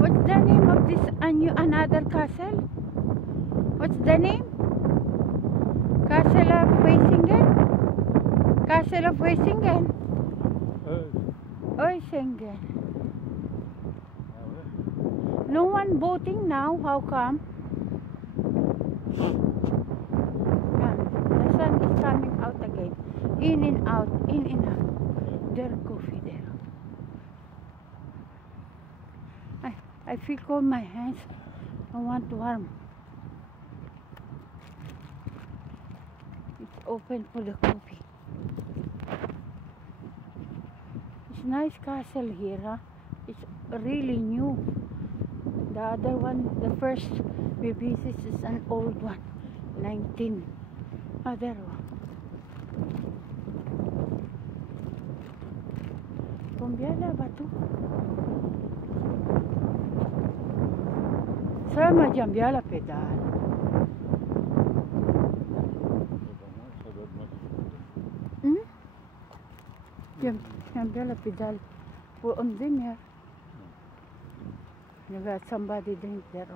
What's the name of this another castle? What's the name? Castle of Weisingen? Castle of Weisingen? Weisingen. No one boating now, how come? The sun is coming out again. In and out, in and out. There, coffee there. I feel cold my hands. I want to warm. It's open for the coffee. It's nice castle here, huh? It's really new. The other one, the first we visit is an old one. 19. Other one. Kumbiala ba to? Sama jambiala pedal. Jambiala pedal. For on them here. You got somebody drink there.